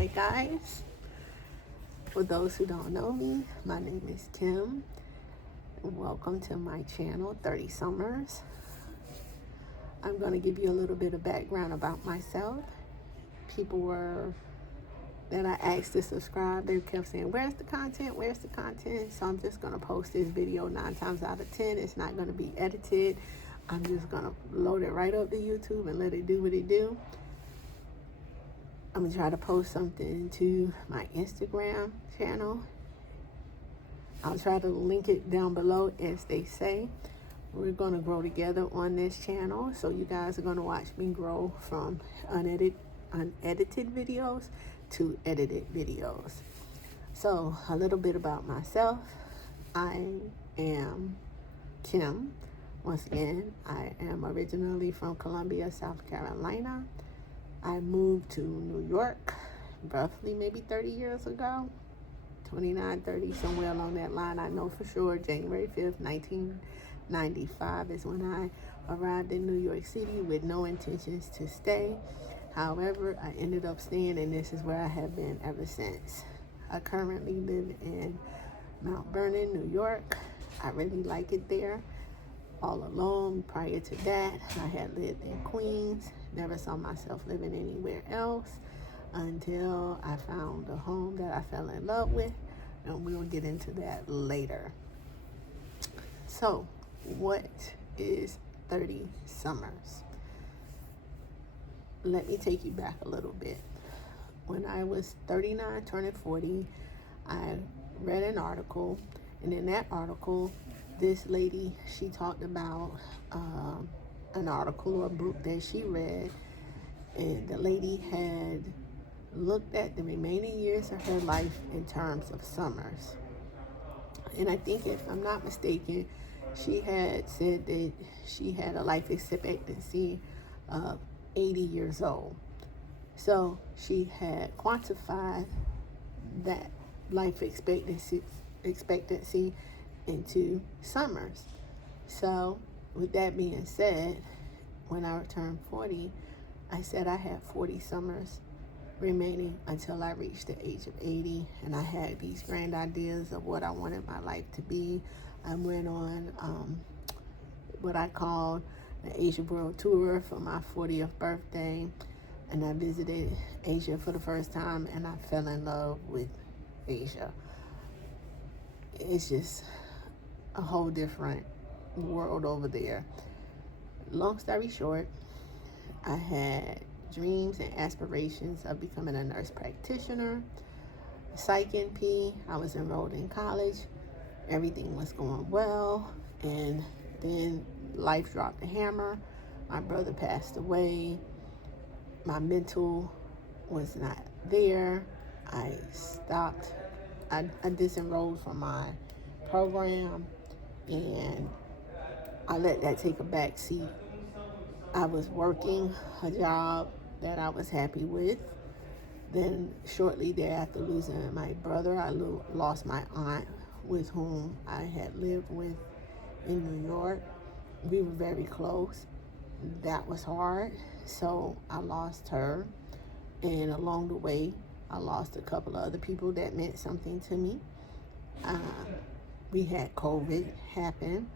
Hi guys, for those who don't know me, my name is Kim. Welcome to my channel, 30 Summers. I'm going to give you a little bit of background about myself. People that I asked to subscribe, they kept saying, where's the content, where's the content? So I'm just going to post this video 9 times out of 10. It's not going to be edited. I'm just going to load it right up to YouTube and let it do what it do. I'm going to try to post something to my Instagram channel. I'll try to link it down below, as they say. We're going to grow together on this channel. So you guys are going to watch me grow from unedited videos to edited videos. So a little bit about myself. I am Kim. Once again, I am originally from Columbia, South Carolina. I moved to New York roughly maybe 30 years ago, 29, 30, somewhere along that line. I know for sure January 5th, 1995 is when I arrived in New York City with no intentions to stay. However, I ended up staying, and this is where I have been ever since. I currently live in Mount Vernon, New York. I really like it there. All alone. Prior to that, I had lived in Queens. Never saw myself living anywhere else until I found a home that I fell in love with, and we'll get into that later. So, what is 30 Summers? Let me take you back a little bit. When I was 39, turning 40, I read an article, and in that article, this lady, she talked about an article or a book that she read, and the lady had looked at the remaining years of her life in terms of summers. And I think, if I'm not mistaken, she had said that she had a life expectancy of 80 years old. So she had quantified that life expectancy into summers. So with that being said, when I turned 40, I said I had 40 summers remaining until I reached the age of 80, and I had these grand ideas of what I wanted my life to be. I went on what I called the Asia World Tour for my 40th birthday, and I visited Asia for the first time, and I fell in love with Asia. It's just a whole different world over there. Long story short, I had dreams and aspirations of becoming a nurse practitioner, psych NP. I was enrolled in college. Everything was going well, and then life dropped a hammer. My brother passed away. My mental was not there. I stopped. I disenrolled from my program, and I let that take a back seat. I was working a job that I was happy with. Then shortly thereafter, losing my brother, I lost my aunt, with whom I had lived with in New York. We were very close. That was hard. So I lost her. And along the way, I lost a couple of other people that meant something to me. We had COVID happen.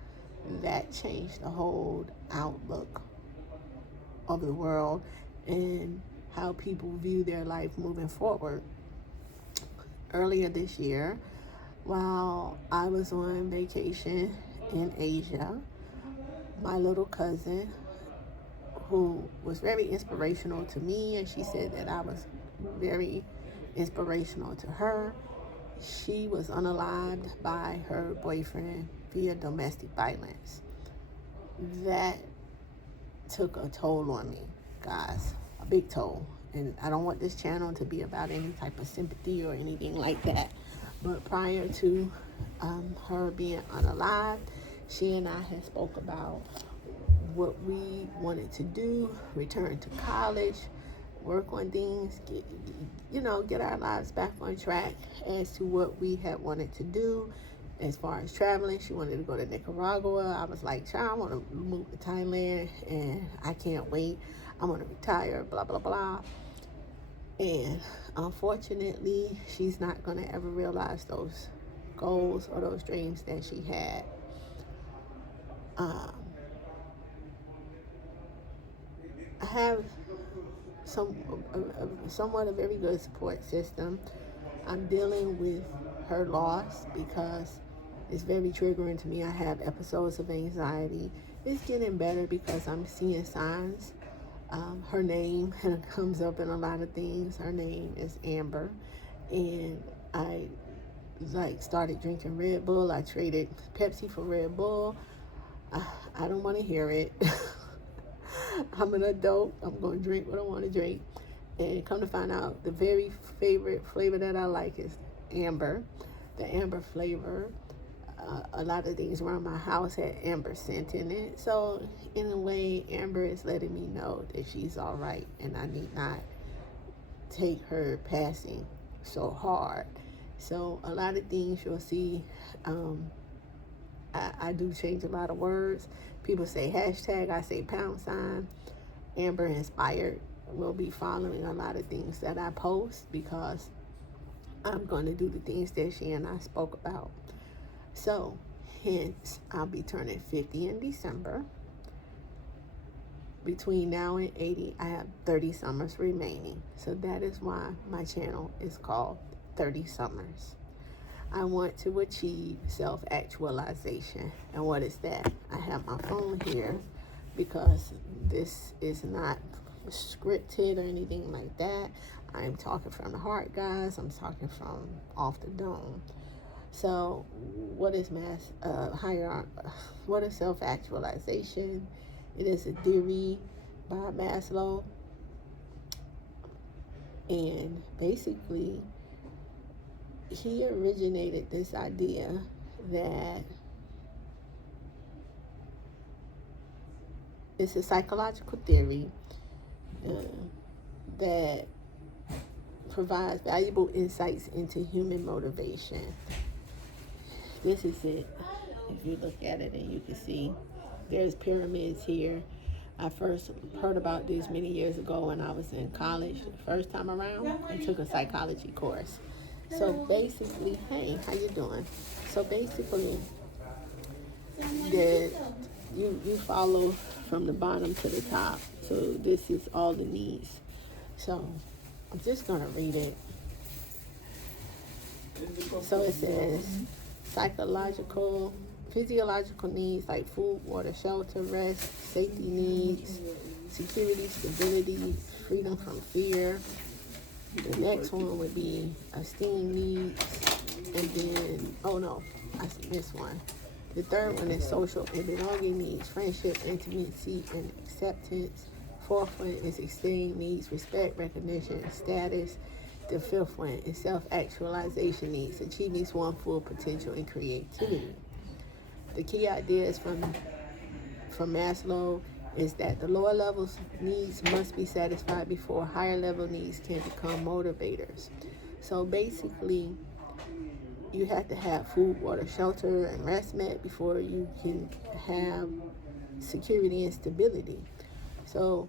That changed the whole outlook of the world and how people view their life moving forward. Earlier this year, while I was on vacation in Asia, my little cousin, who was very inspirational to me, and she said that I was very inspirational to her, she was unalived by her boyfriend via domestic violence. That took a toll on me, guys, a big toll. And I don't want this channel to be about any type of sympathy or anything like that. But prior to her being unalived, she and I had spoke about what we wanted to do, return to college, work on things, get our lives back on track as to what we had wanted to do. As far as traveling, she wanted to go to Nicaragua. I was like, child, I want to move to Thailand, and I can't wait. I want to retire, blah, blah, blah. And unfortunately, she's not going to ever realize those goals or those dreams that she had. Um, I have somewhat a very good support system. I'm dealing with her loss because it's very triggering to me. I have episodes of anxiety. It's getting better because I'm seeing signs. Her name comes up in a lot of things. Her name is Amber, and I started drinking Red Bull. I traded Pepsi for Red Bull. I don't want to hear it. I'm an adult. I'm going to drink what I want to drink. And come to find out, the very favorite flavor that I like is Amber. The Amber flavor. A lot of things around my house had Amber scent in it. So, in a way, Amber is letting me know that she's all right and I need not take her passing so hard. So, a lot of things you'll see, I do change a lot of words. People say hashtag, I say £. Amber Inspired will be following a lot of things that I post because I'm going to do the things that she and I spoke about. So, hence, I'll be turning 50 in December. Between now and 80, I have 30 summers remaining. So that is why my channel is called 30 Summers. I want to achieve self-actualization. And what is that? I have my phone here because this is not scripted or anything like that. I'm talking from the heart, guys. I'm talking from off the dome. So, what is what is self-actualization? It is a theory by Maslow, and basically, he originated this idea that it's a psychological theory that provides valuable insights into human motivation. This is it. If you look at it and you can see there's pyramids here. I first heard about this many years ago when I was in college. The first time around, I took a psychology course. So basically, hey, how you doing? So basically, you follow from the bottom to the top. So this is all the needs. So I'm just gonna read it. So it says physiological needs like food, water, shelter, rest, safety needs, security, stability, freedom from fear. The next one would be esteem needs. And then, oh no, I missed one. The third one is social and belonging needs, friendship, intimacy, and acceptance. Fourth one is esteem needs, respect, recognition, status. The fifth one is self-actualization needs, achieving one's full potential and creativity. The key ideas from Maslow is that the lower level needs must be satisfied before higher level needs can become motivators. So basically, you have to have food, water, shelter, and rest met before you can have security and stability. So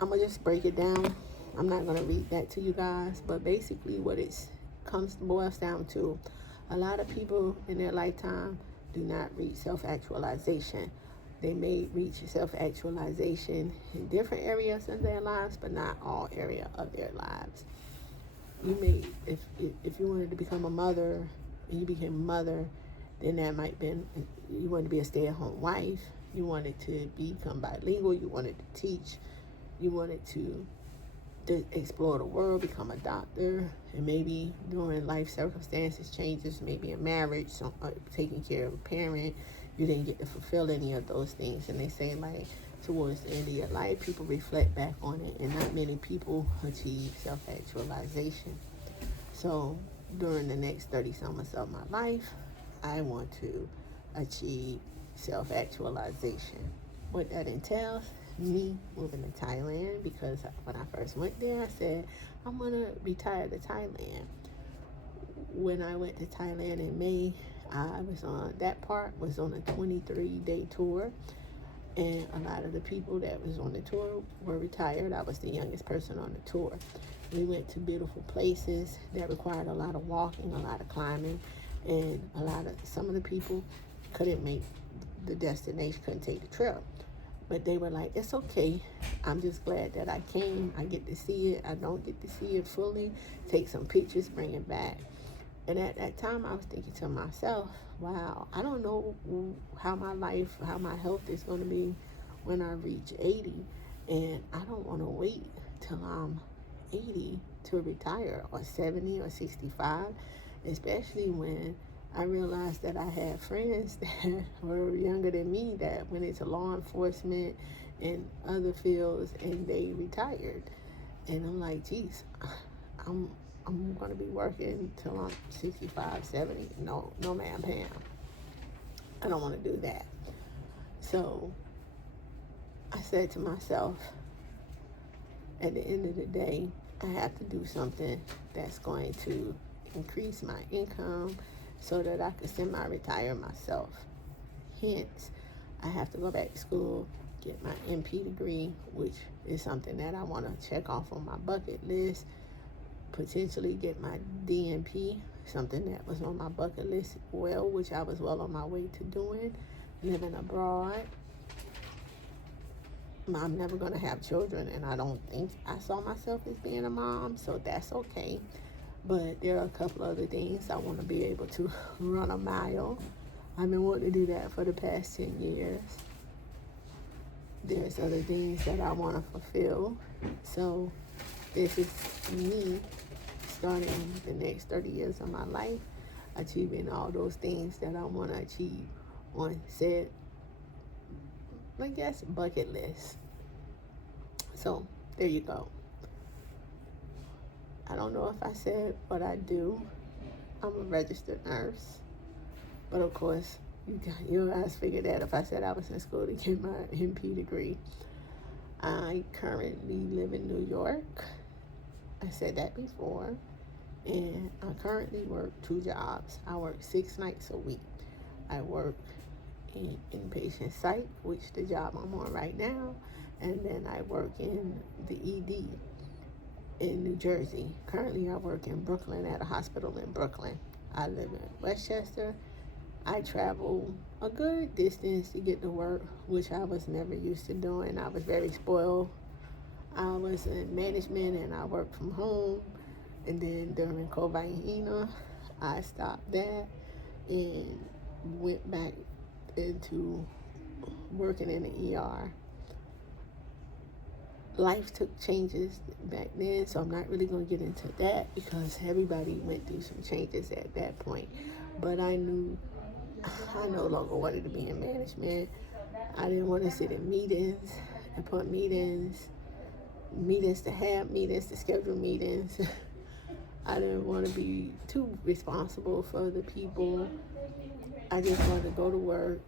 I'm going to just break it down. I'm not going to read that to you guys, but basically what it boils down to, a lot of people in their lifetime do not reach self-actualization. They may reach self-actualization in different areas of their lives, but not all areas of their lives. You may, if you wanted to become a mother and you became a mother, then that might be, you wanted to be a stay-at-home wife, you wanted to become bilingual, you wanted to teach, you wanted to explore the world, become a doctor, and maybe during life circumstances changes, maybe a marriage, taking care of a parent, you didn't get to fulfill any of those things. And they say, like, towards the end of your life, people reflect back on it, and not many people achieve self-actualization. So during the next 30 summers of my life, I want to achieve self-actualization. What that entails, me moving to Thailand, because when I first went there, I said, I'm going to retire to Thailand. When I went to Thailand in May, I was on a 23-day tour. and a lot of the people that was on the tour were retired. I was the youngest person on the tour. We went to beautiful places that required a lot of walking, a lot of climbing, and some of the people couldn't make the destination, couldn't take the trip. But they were like, it's okay. I'm just glad that I came. I get to see it. I don't get to see it fully. Take some pictures, bring it back. And at that time, I was thinking to myself, wow, I don't know how my health is going to be when I reach 80. And I don't want to wait till I'm 80 to retire, or 70 or 65, especially when I realized that I had friends that were younger than me that went into law enforcement and other fields, and they retired. And I'm like, geez, I'm going to be working till I'm 65, 70. No, ma'am, Pam. I don't want to do that. So I said to myself, at the end of the day, I have to do something that's going to increase my income so that I can semi-retire myself. Hence, I have to go back to school, get my NP degree, which is something that I want to check off on my bucket list. Potentially get my DNP, something that was on my bucket list which I was well on my way to doing. Living abroad. I'm never going to have children, and I don't think I saw myself as being a mom, so that's okay. But there are a couple other things. I want to be able to run a mile. I've been wanting to do that for the past 10 years. There's other things that I want to fulfill. So this is me starting the next 30 years of my life, achieving all those things that I want to achieve on said, I guess, bucket list. So there you go. I don't know if I said what I do. I'm a registered nurse. But of course, you guys figured that if I said I was in school to get my NP degree. I currently live in New York. I said that before. And I currently work 2 jobs. I work 6 nights a week. I work in inpatient psych, which the job I'm on right now. And then I work in the ED in New Jersey. Currently, I work in Brooklyn at a hospital in Brooklyn. I live in Westchester. I travel a good distance to get to work, which I was never used to doing. I was very spoiled. I was in management and I worked from home. And then during COVID, I stopped that and went back into working in the ER. Life took changes back then, so I'm not really going to get into that because everybody went through some changes at that point. But I knew I no longer wanted to be in management. I didn't want to sit in meetings and put meetings to have meetings, to schedule meetings. I didn't want to be too responsible for the people. I just wanted to go to work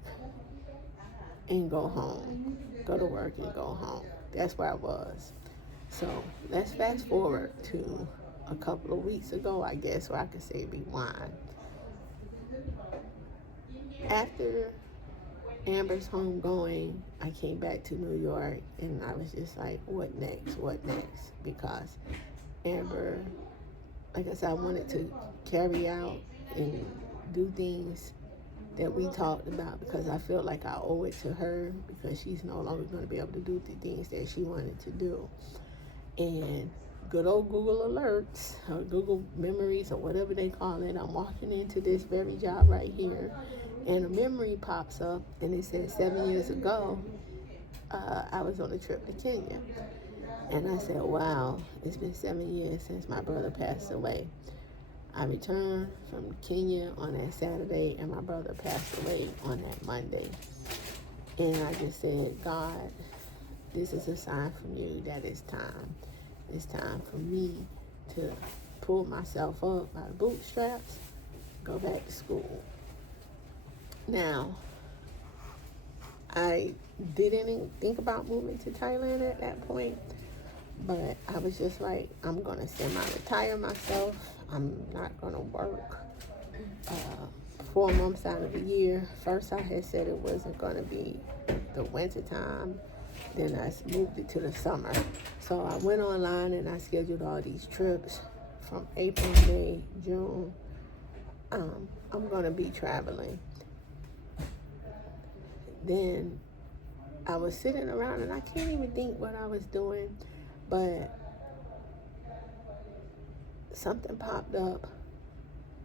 and go home. Go to work and go home. That's where I was. So let's fast forward to a couple of weeks ago, I guess, where I could say rewind. After Amber's homegoing, I came back to New York and I was just like, what next? Because Amber, like I said, I wanted to carry out and do things that we talked about because I feel like I owe it to her because she's no longer going to be able to do the things that she wanted to do. And good old Google Alerts or Google Memories or whatever they call it, I'm walking into this very job right here and a memory pops up and it says 7 years ago I was on a trip to Kenya. And I said, wow, it's been 7 years since my brother passed away. I returned from Kenya on that Saturday, and my brother passed away on that Monday. And I just said, God, this is a sign from you that it's time. It's time for me to pull myself up by the bootstraps, go back to school. Now, I didn't think about moving to Thailand at that point, but I was just like, I'm going to semi-retire myself. I'm not going to work 4 months out of the year. First, I had said it wasn't going to be the winter time. Then I moved it to the summer. So I went online and I scheduled all these trips from April, May, June. I'm going to be traveling. Then I was sitting around and I can't even think what I was doing, but something popped up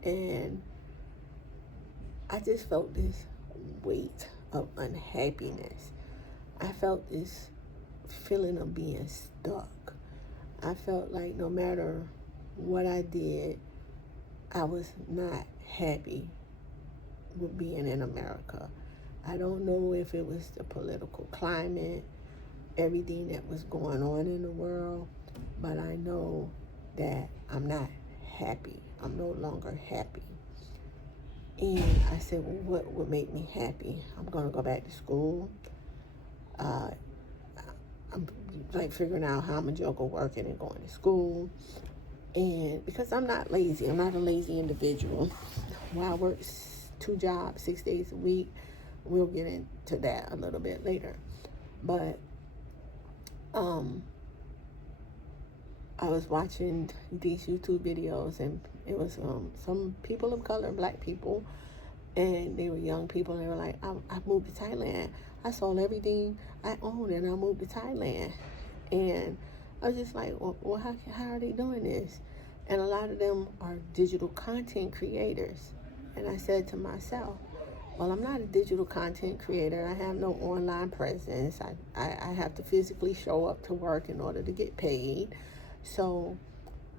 and I just felt this weight of unhappiness. I felt this feeling of being stuck. I felt like no matter what I did, I was not happy with being in America. I don't know if it was the political climate, everything that was going on in the world, but I know that I'm not happy. I'm no longer happy. And I said, well, what would make me happy? I'm going to go back to school. I'm like figuring out how I'm going to juggle working and going to school. And because I'm not lazy, I'm not a lazy individual. While I work 2 jobs, 6 days a week, we'll get into that a little bit later. But I was watching these YouTube videos, and it was some people of color, black people, and they were young people, and they were like, I moved to Thailand. I sold everything I owned, and I moved to Thailand. And I was just like, well, how are they doing this? And a lot of them are digital content creators. And I said to myself, well, I'm not a digital content creator. I have no online presence. I have to physically show up to work in order to get paid. So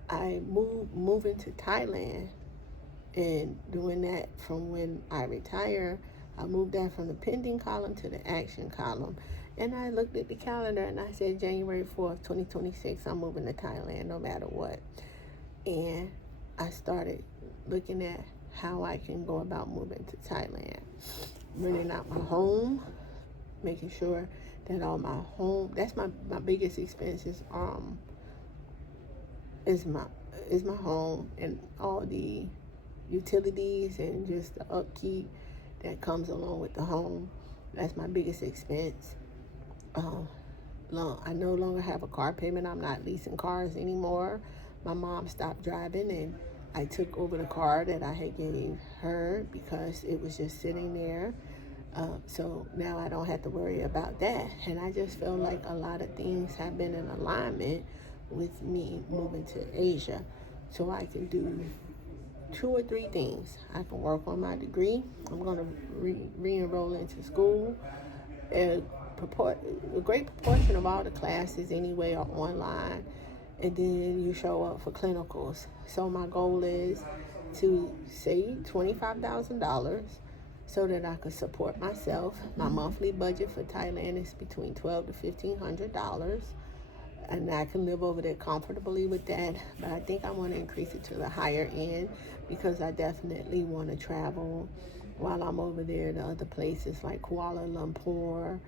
I moving to Thailand and doing that from when I retire. I moved that from the pending column to the action column. And I looked at the calendar and I said, January 4th, 2026, I'm moving to Thailand no matter what. And I started looking at how I can go about moving to Thailand. Renting out my home, making sure that all my home, that's my biggest expense is my home and all the utilities and just the upkeep that comes along with the home. That's my biggest expense. I no longer have a car payment. I'm not leasing cars anymore. My mom stopped driving and I took over the car that I had gave her because it was just sitting there. So now I don't have to worry about that. And I just feel like a lot of things have been in alignment with me moving to Asia. So I can do 2 or 3 things. I can work on my degree. I'm going to re-enroll into school. A great proportion of all the classes anyway are online. And then you show up for clinicals. So my goal is to save $25,000 so that I could support myself. My monthly budget for Thailand is between $1,200 to $1,500. And I can live over there comfortably with that. But I think I want to increase it to the higher end because I definitely want to travel while I'm over there to other places like Kuala Lumpur,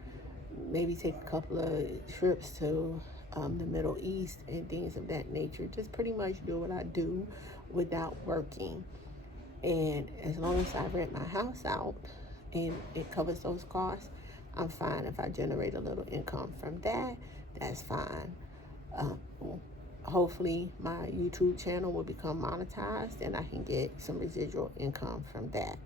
maybe take a couple of trips to the Middle East and things of that nature. Just pretty much do what I do without working. And as long as I rent my house out and it covers those costs, I'm fine. If I generate a little income from that, that's fine. Hopefully my YouTube channel will become monetized and I can get some residual income from that.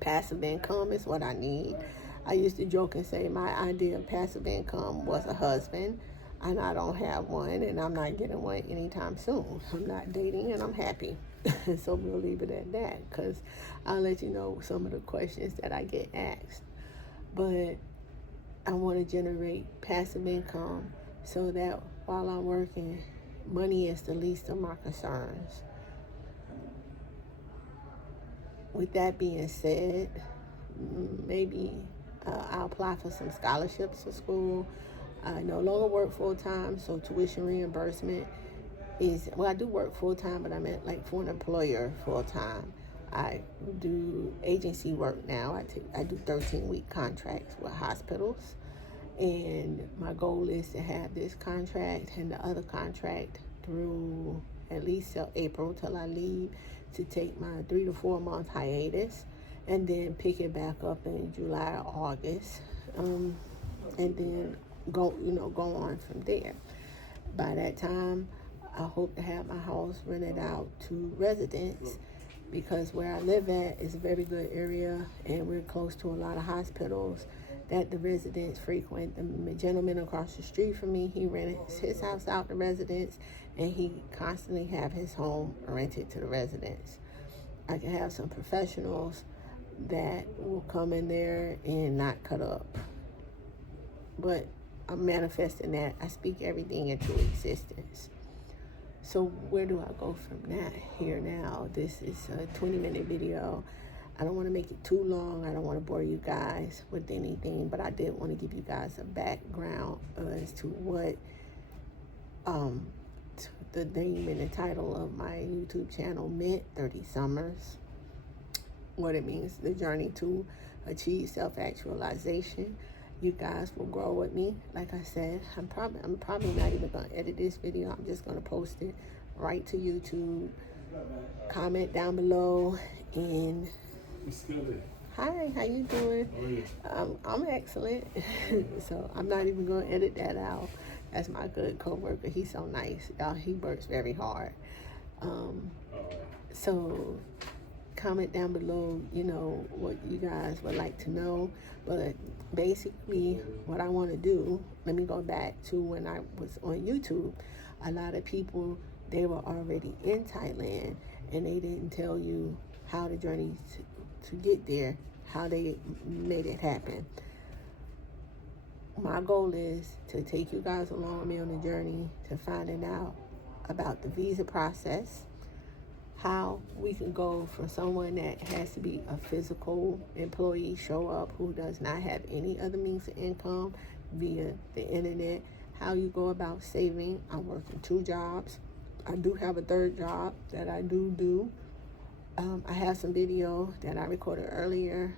Passive income is what I need. I used to joke and say my idea of passive income was a husband, and I don't have one, and I'm not getting one anytime soon. I'm not dating, and I'm happy. So we'll leave it at that, because I'll let you know some of the questions that I get asked. But I want to generate passive income so that while I'm working, money is the least of my concerns. With that being said, maybe I'll apply for some scholarships for school. I no longer work full-time, so tuition reimbursement is, well, I do work full-time, but I'm at like for an employer full-time. I do agency work now. I do 13-week contracts with hospitals, and my goal is to have this contract and the other contract through at least till April, till I leave to take my 3 to 4 month hiatus, and then pick it back up in July or August, and then go on from there. By that time, I hope to have my house rented out to residents, because where I live at is a very good area, and we're close to a lot of hospitals that the residents frequent. The gentleman across the street from me, he rents his house out to residents, and he constantly have his home rented to the residents. I can have some professionals that will come in there and not cut up. But I'm manifesting that. I speak everything into existence. So where do I go from that here now? This is a 20-minute video. I don't want to make it too long. I don't want to bore you guys with anything, but I did want to give you guys a background as to what the name and the title of my YouTube channel meant, 30 Summers. What it means, the journey to achieve self-actualization. You guys will grow with me. Like I said, I'm probably not even gonna edit this video. I'm just gonna post it right to YouTube. Comment down below and hi, how you doing? I'm excellent. So I'm not even gonna edit that out. That's my good coworker. He's so nice, y'all. He works very hard. So comment down below, what you guys would like to know. But basically what I want to do, let me go back to when I was on YouTube. A lot of people, they were already in Thailand, and they didn't tell you how the journey to get there, how they made it happen. My goal is to take you guys along with me on the journey to finding out about the visa process, how we can go from someone that has to be a physical employee, show up, who does not have any other means of income via the internet, how you go about saving. I'm working 2 jobs. I do have a 3rd job that I do. I have some video that I recorded earlier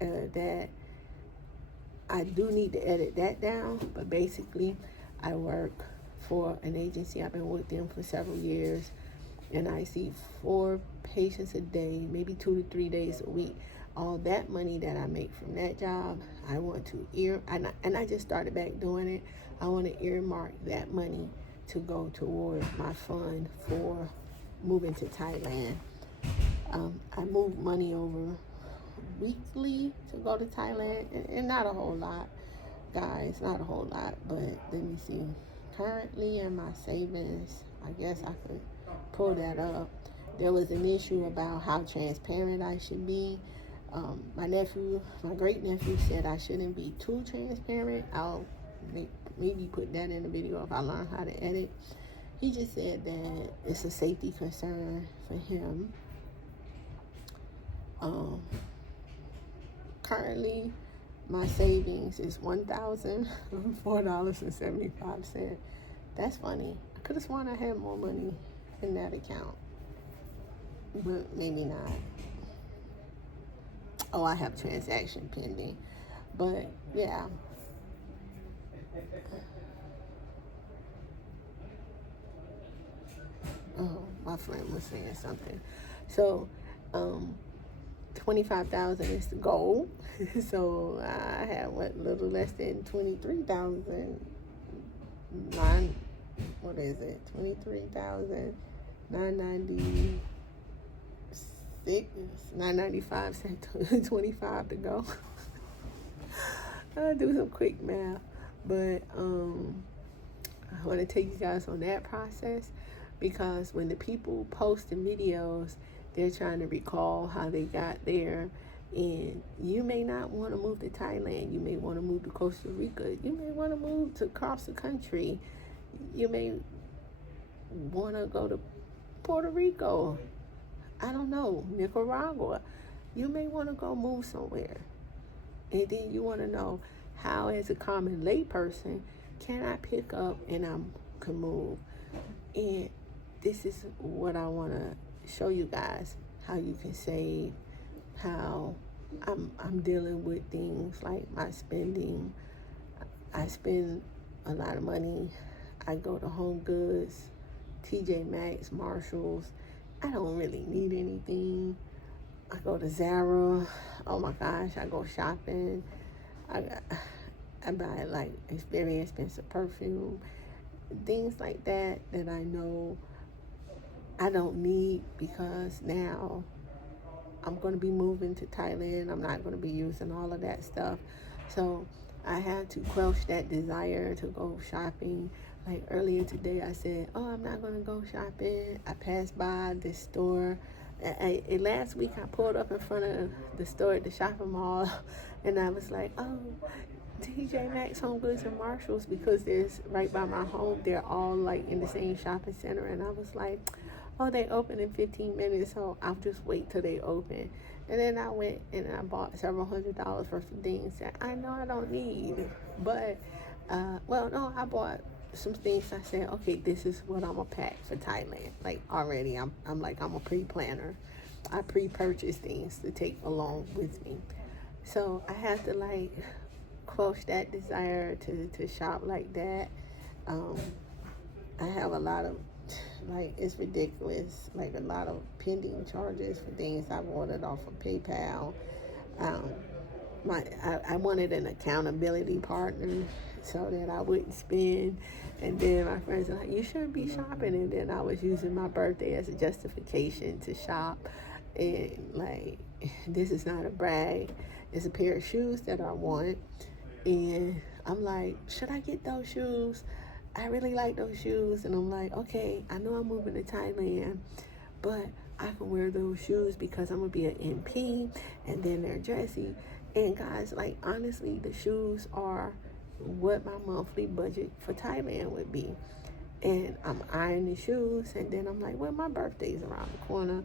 that I do need to edit that down, but basically I work for an agency. I've been with them for several years, and I see 4 patients a day, maybe 2 to 3 days a week. All that money that I make from that job, I want to and I just started back doing it. I want to earmark that money to go toward my fund for moving to Thailand. I move money over weekly to go to Thailand, and not a whole lot, guys, not a whole lot. But let me see. Currently in my savings, I guess I could pull that up. There was an issue about how transparent I should be. My great nephew said I shouldn't be too transparent. I'll maybe put that in the video if I learn how to edit. He just said that it's a safety concern for him. Currently, my savings is $1,004.75. That's funny. I could have sworn I had more money in that account, but maybe not. Oh, I have transaction pending, but yeah. Oh, my friend was saying something. So, 25,000 is the goal. So I have little less than 23,000. What is it? 23,996, 995. 25 to go. I'll do some quick math, but I want to take you guys on that process, because when the people posting videos, they're trying to recall how they got there. And you may not want to move to Thailand. You may want to move to Costa Rica. You may want to move to across the country. You may want to go to Puerto Rico. I don't know, Nicaragua. You may want to go move somewhere. And then you want to know, how as a common layperson can I pick up and I can move? And this is what I want to show you guys, how you can save, how I'm dealing with things like my spending. I spend a lot of money. I go to Home Goods, TJ Maxx, Marshalls. I don't really need anything. I go to Zara. Oh my gosh, I go shopping. I buy like very expensive perfume, things like that I know I don't need, because now I'm going to be moving to Thailand. I'm not going to be using all of that stuff. So I had to quench that desire to go shopping. Like earlier today, I said, oh, I'm not going to go shopping. I passed by this store. Last week, I pulled up in front of the store at the shopping mall, and I was like, oh, TJ Maxx, Home Goods, and Marshalls, because there's right by my home. They're all like in the same shopping center. And I was like, oh, they open in 15 minutes, so I'll just wait till they open. And then I went and I bought several $100s worth of things that I know I don't need. But, I bought some things. I said, okay, this is what I'm going to pack for Thailand. Like, already, I'm a pre-planner. I pre-purchase things to take along with me. So I have to, like, quench that desire to shop like that. I have a lot of, like, it's ridiculous, like a lot of pending charges for things I've ordered off of PayPal. I wanted an accountability partner so that I wouldn't spend. And then my friends were like, you shouldn't be shopping. And then I was using my birthday as a justification to shop. And like, this is not a brag. It's a pair of shoes that I want. And I'm like, should I get those shoes? I really like those shoes. And I'm like, okay, I know I'm moving to Thailand, but I can wear those shoes because I'm going to be an MP, and then they're dressy. And guys, like, honestly, the shoes are what my monthly budget for Thailand would be. And I'm eyeing the shoes, and then I'm like, well, my birthday's around the corner.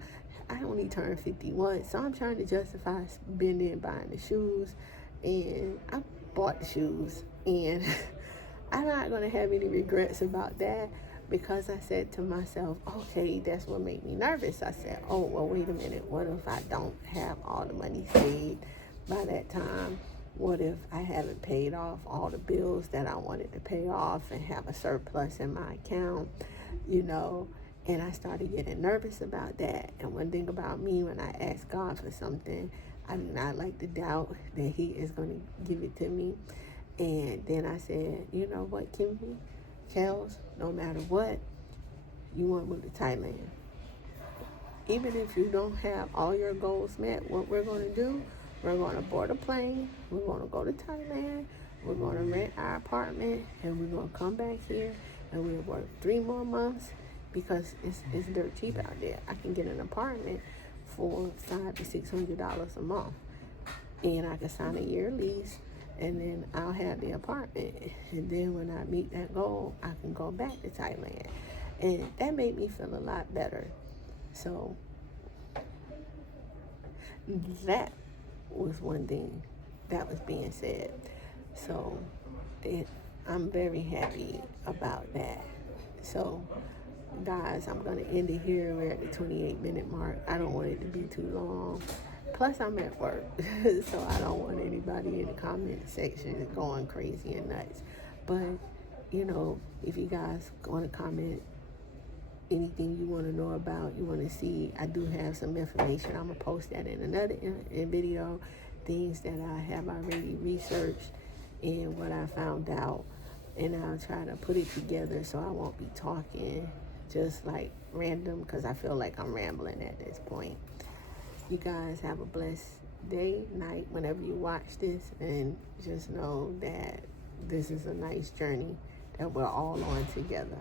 I only turned 51, so I'm trying to justify spending buying the shoes. And I bought the shoes, and I'm not going to have any regrets about that, because I said to myself, okay, that's what made me nervous. I said, oh, well, wait a minute. What if I don't have all the money saved by that time? What if I haven't paid off all the bills that I wanted to pay off and have a surplus in my account, And I started getting nervous about that. And one thing about me, when I ask God for something, I do not like to doubt that He is going to give it to me. And then I said, you know what, Kimberly, Kels, no matter what, you want to move to Thailand. Even if you don't have all your goals met, what we're going to do, we're going to board a plane, we're going to go to Thailand, we're going to rent our apartment, and we're going to come back here, and we'll work 3 more months, because it's dirt cheap out there. I can get an apartment for $500 to $600 a month, and I can sign a year lease, and then I'll have the apartment. And then when I meet that goal, I can go back to Thailand. And that made me feel a lot better. So that was one thing that was being said. So I'm very happy about that. So guys, I'm going to end it here. We're at the 28-minute mark. I don't want it to be too long. Plus, I'm at work, so I don't want anybody in the comment section going crazy and nuts. But, if you guys want to comment anything you want to know about, you want to see, I do have some information. I'm going to post that in another video, things that I have already researched and what I found out. And I'll try to put it together so I won't be talking just like random, because I feel like I'm rambling at this point. You guys have a blessed day, night, whenever you watch this, and just know that this is a nice journey that we're all on together.